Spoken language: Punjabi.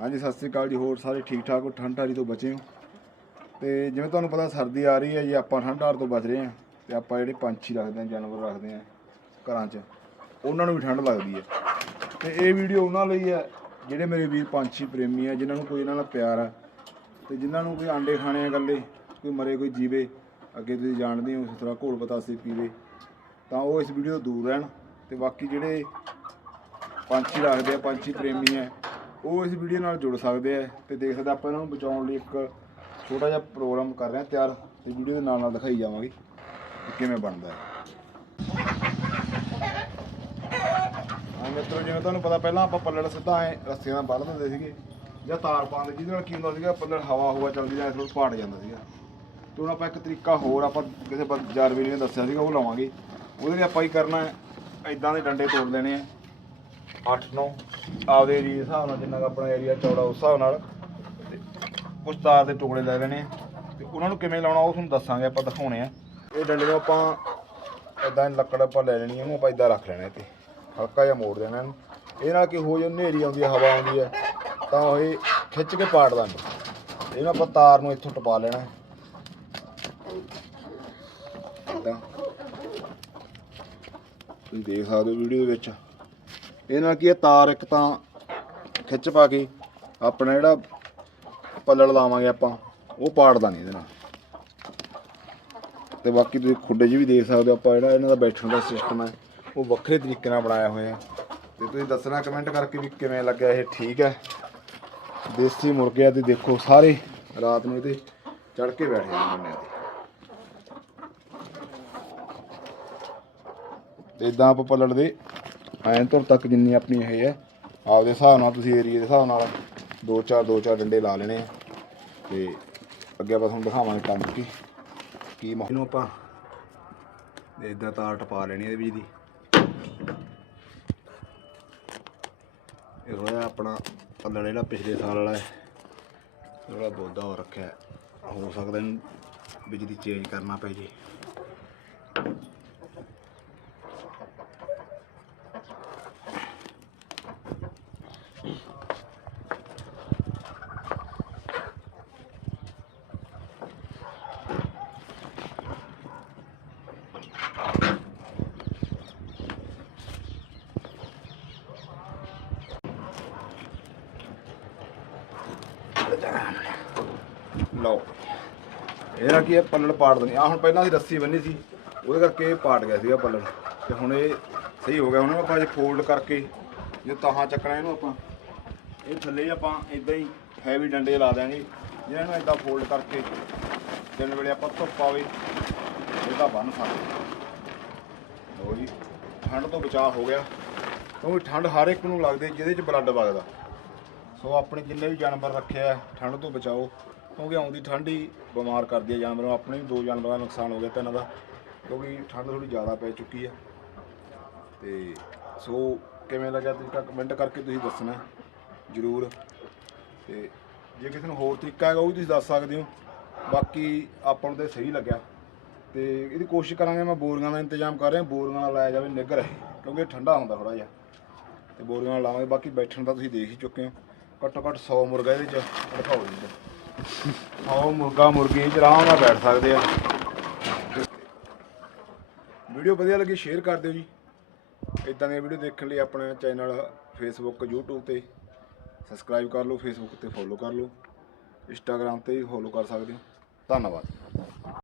ਹਾਂਜੀ, ਸਤਿ ਸ੍ਰੀ ਅਕਾਲ ਜੀ, ਹੋਰ ਸਾਰੇ ਠੀਕ ਠਾਕ ਹੋ? ਠੰਡ ਹਾਰੀ ਤੋਂ ਬਚੇ ਹੋ? ਤੇ ਜਿਵੇਂ ਤੁਹਾਨੂੰ ਪਤਾ, ਸਰਦੀ ਆ ਰਹੀ ਹੈ ਜੀ, ਆਪਾਂ ਠੰਡਹਾਰ ਤੋਂ ਬਚ ਰਹੇ ਹਾਂ। ਤੇ ਆਪਾਂ ਜਿਹੜੇ ਪੰਛੀ ਰੱਖਦੇ ਹਾਂ, ਜਾਨਵਰ ਰੱਖਦੇ ਹਾਂ ਘਰਾਂ 'ਚ, ਉਹਨਾਂ ਨੂੰ ਵੀ ਠੰਡ ਲੱਗਦੀ ਹੈ। ਤੇ ਇਹ ਵੀਡੀਓ ਉਹਨਾਂ ਲਈ ਹੈ, ਜਿਹੜੇ ਮੇਰੇ ਵੀਰ ਪੰਛੀ ਪ੍ਰੇਮੀ ਆ ਜਿਨ੍ਹਾਂ ਨੂੰ ਕੋਈ ਇਹਨਾਂ ਨਾਲ ਪਿਆਰ ਹੈ, ਤੇ ਜਿਨ੍ਹਾਂ ਨੂੰ ਕੋਈ ਆਂਡੇ ਖਾਣੇ ਆ ਇਕੱਲੇ, ਕੋਈ ਮਰੇ ਕੋਈ ਜੀਵੇ, ਅੱਗੇ ਤੁਸੀਂ ਜਾਣਦੇ ਹੋ ਉਸ ਤਰ੍ਹਾਂ ਘੋਲ ਬਤਾਸੇ ਪੀਵੇ, ਤਾਂ ਉਹ ਇਸ ਵੀਡੀਓ ਤੋਂ ਦੂਰ ਰਹਿਣ। ਤੇ ਬਾਕੀ ਜਿਹੜੇ ਪੰਛੀ ਰੱਖਦੇ ਆ, ਪੰਛੀ ਪ੍ਰੇਮੀ ਆ ਉਹ ਇਸ ਵੀਡੀਓ ਨਾਲ ਜੁੜ ਸਕਦੇ ਆ ਤੇ ਦੇਖ ਸਕਦੇ ਆਪਾਂ ਇਹਨਾਂ ਨੂੰ ਬਚਾਉਣ ਲਈ ਇੱਕ ਛੋਟਾ ਜਿਹਾ ਪ੍ਰੋਗਰਾਮ ਕਰ ਰਹੇ ਹਾਂ ਤਿਆਰ ਤੇ ਵੀਡੀਓ ਦੇ ਨਾਲ ਨਾਲ ਦਿਖਾਈ ਜਾਵਾਂਗੇ ਕਿਵੇਂ ਬਣਦਾ ਹੈ। ਹਾਂ ਮਿੱਤਰੋ, ਜਿਵੇਂ ਤੁਹਾਨੂੰ ਪਤਾ ਪਹਿਲਾਂ ਆਪਾਂ ਪੱਲੜ ਸਿੱਧਾ ਐ ਰੱਸਿਆਂ ਨਾਲ ਬੰਨ੍ਹ ਦਿੰਦੇ ਸੀਗੇ ਜਾਂ ਤਾਰ ਪਾਉਂਦੇ ਜਿਹਦੇ ਨਾਲ ਕੀ ਹੁੰਦਾ ਸੀਗਾ, ਪੱਲੜ ਹਵਾ ਹਵਾ ਚੱਲਦੀ ਜਾਂ ਥੋੜਾ ਪਾੜ ਜਾਂਦਾ ਸੀਗਾ। ਤੇ ਹੁਣ ਆਪਾਂ ਇੱਕ ਤਰੀਕਾ ਹੋਰ ਆਪਾਂ ਕਿਸੇ ਬਾਜ਼ਾਰ ਵੀ ਨੇ ਦੱਸਿਆ ਸੀਗਾ, ਉਹ ਲਵਾਂਗੇ। ਉਹਦੇ ਲਈ ਆਪਾਂ ਕੀ ਕਰਨਾ ਹੈ ਇਦਾਂ ਦੇ ਡੰਡੇ ਤੋੜ ਲੈਣੇ ਆ। 8 9 ਆਪਦੇ ਏਰੀਆ ਦੇ ਹਿਸਾਬ ਨਾਲ ਜਿੰਨਾ ਕੁ ਆਪਣਾ ਏਰੀਆ ਚੌੜਾ, ਉਸ ਹਿਸਾਬ ਨਾਲ। ਤੇ ਕੁਛ ਤਾਰ ਦੇ ਟੁਕੜੇ ਲੈ ਲੈਣੇ ਆ। ਤੇ ਉਹਨਾਂ ਨੂੰ ਕਿਵੇਂ ਲਾਉਣਾ, ਉਹ ਤੁਹਾਨੂੰ ਦੱਸਾਂਗੇ, ਆਪਾਂ ਦਿਖਾਉਣੇ ਆ। ਇਹ ਡੰਡੇ ਨੂੰ ਆਪਾਂ ਇਦਾਂ ਲੱਕੜ ਆਪਾਂ ਲੈ ਲੈਣੀ ਇਹਨੂੰ ਆਪਾਂ ਇਦਾਂ ਰੱਖ ਲੈਣਾ ਇੱਥੇ। ਹਲਕਾ ਜਿਹਾ ਮੋੜ ਦੇਣਾ ਇਹਨੂੰ। ਇਹਦੇ ਨਾਲ ਕੀ ਹੋ ਜੇ ਹਨੇਰੀ ਆਉਂਦੀ ਹੈ ਹਵਾ ਆਉਂਦੀ ਹੈ ਤਾਂ ਉਹ ਇਹ ਖਿੱਚ ਕੇ ਪਾੜ ਦਿੰਦਾ। ਇਹਨੂੰ ਆਪਾਂ ਤਾਰ ਨੂੰ ਇੱਥੋਂ ਟਪਾ ਲੈਣਾ। ਏਦਾਂ। ਤੁਸੀਂ ਦੇਖ ਸਕਦੇ ਹੋ ਵੀਡੀਓ ਦੇ ਵਿੱਚ। ਇਹ ਨਾਲ ਕੀ ਹੈ ਤਾਰ ਇੱਕ ਤਾਂ ਖਿੱਚ ਪਾ ਕੇ ਆਪਣਾ ਜਿਹੜਾ ਪੱਲੜ ਲਾਵਾਂਗੇ ਆਪਾਂ, ਉਹ ਪਾੜਦਾ ਨਹੀਂ ਇਹਦੇ ਨਾਲ। ਤੇ ਬਾਕੀ ਤੁਸੀਂ ਖੁੱਡੇ 'ਚ ਵੀ ਦੇਖ ਸਕਦੇ ਹੋ, ਆਪਾਂ ਜਿਹੜਾ ਇਹਨਾਂ ਦਾ ਬੈਠਣ ਦਾ ਸਿਸਟਮ ਹੈ, ਉਹ ਵੱਖਰੇ ਤਰੀਕੇ ਨਾਲ ਬਣਾਇਆ ਹੋਇਆ। ਤੇ ਤੁਸੀਂ ਦੱਸਣਾ ਕਮੈਂਟ ਕਰਕੇ ਵੀ ਕਿਵੇਂ ਲੱਗਿਆ ਇਹ, ਠੀਕ ਹੈ? ਦੇਸੀ ਮੁਰਗੇ ਆ ਤੇ ਦੇਖੋ ਸਾਰੇ, ਰਾਤ ਨੂੰ ਇਹਦੇ ਚੜ ਕੇ ਬੈਠੇ ਨੇ ਬੰਨਿਆਂ ਤੇ। ਇਦਾਂ ਆਪਾਂ ਪੱਲੜ ਦੇ ਐਂ ਤੁਰ ਤੱਕ ਜਿੰਨੀ ਆਪਣੀ ਇਹ ਹੈ, ਆਪਦੇ ਹਿਸਾਬ ਨਾਲ ਤੁਸੀਂ ਏਰੀਆ ਦੇ ਹਿਸਾਬ ਨਾਲ ਦੋ ਚਾਰ ਦੋ ਚਾਰ ਡੰਡੇ ਲਾ ਲੈਣੇ ਆ। ਤੇ ਅੱਗੇ ਆਪਾਂ ਤੁਹਾਨੂੰ ਦਿਖਾਵਾਂਗੇ ਕੰਮ ਕੀ ਕੀ ਮ- ਇਹਨੂੰ ਆਪਾਂ ਇਦਾਂ ਤਾਰ ਟਪਾ ਲੈਣੀ ਇਹਦੇ ਵਿੱਚ ਦੀ। ਇਹ ਹੋਇਆ ਆਪਣਾ ਪੱਲੜ ਜਿਹੜਾ ਪਿਛਲੇ ਸਾਲ ਵਾਲਾ ਹੈ। ਥੋੜਾ ਬੋਦਾ ਹੋ ਰੱਖਿਆ। ਹੋ ਸਕਦਾ ਇਹਨੂੰ ਬਿਜਲੀ ਚੇਂਜ ਕਰਨਾ ਪੈ ਜੇ। ਲਓ, ਇਹਦਾ ਕੀ ਹੈ, ਪੱਲੜ ਪਾੜ ਦੇਣੀ। ਆ ਹੁਣ ਪਹਿਲਾਂ ਦੀ ਰੱਸੀ ਬੰਨੀ ਸੀ, ਉਹਦੇ ਕਰਕੇ ਇਹ ਪਾੜ ਗਿਆ ਸੀਗਾ ਪੱਲੜ। ਤੇ ਹੁਣ ਇਹ ਸਹੀ ਹੋ ਗਿਆ, ਹੁਣ ਆਪਾਂ ਜੇ ਫੋਲਡ ਕਰਕੇ, ਜੇ ਤਾਹਾਂ ਚੱਕਣਾ ਇਹਨੂੰ ਆਪਾਂ। ਇਹ ਥੱਲੇ ਹੀ ਆਪਾਂ ਇਦਾਂ ਹੀ ਹੈਵੀ ਡੰਡੇ ਲਾ ਦਿਆਂਗੇ। ਜਿਹਨਾਂ ਨੂੰ ਇਦਾਂ ਫੋਲਡ ਕਰਕੇ ਦਿਨ ਵੇਲੇ ਆਪਾਂ ਧੁੱਪ ਆਵੇ ਇਹਦਾ ਬੰਨ ਸਕਦੇ ਲਓ ਜੀ, ਠੰਡ ਤੋਂ ਬਚਾਅ ਹੋ ਗਿਆ। ਕਿਉਂਕਿ ਠੰਡ ਹਰ ਇੱਕ ਨੂੰ ਲੱਗਦੀ ਜਿਹਦੇ 'ਚ ਬਲੱਡ ਵਗਦਾ। ਸੋ ਆਪਣੇ ਜਿੰਨੇ ਵੀ ਜਾਨਵਰ ਰੱਖੇ ਆ, ਠੰਡ ਤੋਂ ਬਚਾਓ, ਕਿਉਂਕਿ ਆਉਂਦੀ ਠੰਡ ਹੀ ਬਿਮਾਰ ਕਰਦੀ ਹੈ ਜਾਨਵਰਾਂ ਨੂੰ, ਆਪਣੇ ਵੀ ਦੋ ਜਾਨਵਰਾਂ ਦਾ ਨੁਕਸਾਨ ਹੋ ਗਿਆ ਤਾਂ ਇਹਨਾਂ ਦਾ, ਕਿਉਂਕਿ ਠੰਡ ਥੋੜੀ ਜ਼ਿਆਦਾ ਪੈ ਚੁੱਕੀ ਹੈ ਤੇ ਸੋ ਕਿਵੇਂ ਲੱਗਿਆ ਤਰੀਕਾ ਕਮੈਂਟ ਕਰਕੇ ਤੁਸੀਂ ਦੱਸਣਾ, ਜਰੂਰ। ਤੇ ਜੇ ਕਿਸੇ ਨੂੰ ਹੋਰ ਤਰੀਕਾ ਹੈਗਾ ਉਹ ਵੀ ਤੁਸੀਂ ਦੱਸ ਸਕਦੇ ਹੋ। ਬਾਕੀ ਆਪਾਂ ਨੂੰ ਤਾਂ ਸਹੀ ਲੱਗਿਆ। ਤੇ ਇਹਦੀ ਕੋਸ਼ਿਸ਼ ਕਰਾਂਗੇ ਮੈਂ ਬੋਰੀਆਂ ਦਾ ਇੰਤਜ਼ਾਮ ਕਰ ਰਿਹਾ, ਬੋਰੀਆਂ ਨਾਲ ਲਾਇਆ ਜਾਵੇ ਨਿੱਘ ਰਹੇ, ਕਿਉਂਕਿ ਠੰਡਾ ਹੁੰਦਾ ਥੋੜਾ ਜਿਹਾ। ਤੇ ਬੋਰੀਆਂ ਨਾਲ ਲਾਵਾਂਗੇ, ਬਾਕੀ ਬੈਠਣ ਦਾ ਤੁਸੀਂ ਦੇਖ ਹੀ ਚੁੱਕੇ ਹੋ। ਘੱਟੋ ਘੱਟ 100 ਮੁਰਗਾ ਇਹਦੇ ਚ ਰਖਾਓ ਜੀ। 100 ਮੁਰਗਾ ਮੁਰਗੀ ਇਹ ਚ ਆਰਾਮ ਨਾਲ ਬੈਠ ਸਕਦੇ ਆ। ਵੀਡੀਓ ਵਧੀਆ ਲੱਗੀ ਸ਼ੇਅਰ ਕਰ ਦਿਓ ਜੀ। ਇਦਾਂ ਦੀਆਂ ਵੀਡੀਓ ਦੇਖਣ ਲਈ ਆਪਣਾ ਚੈਨਲ ਫੇਸਬੁੱਕ YouTube ਤੇ ਸਬਸਕ੍ਰਾਈਬ ਕਰ ਲਓ ਫੇਸਬੁੱਕ ਤੇ ਫੋਲੋ ਕਰ ਲਓ। ਇੰਸਟਾਗ੍ਰam ਤੇ ਵੀ ਫੋਲੋ ਕਰ ਸਕਦੇ ਹੋ। ਧੰਨਵਾਦ।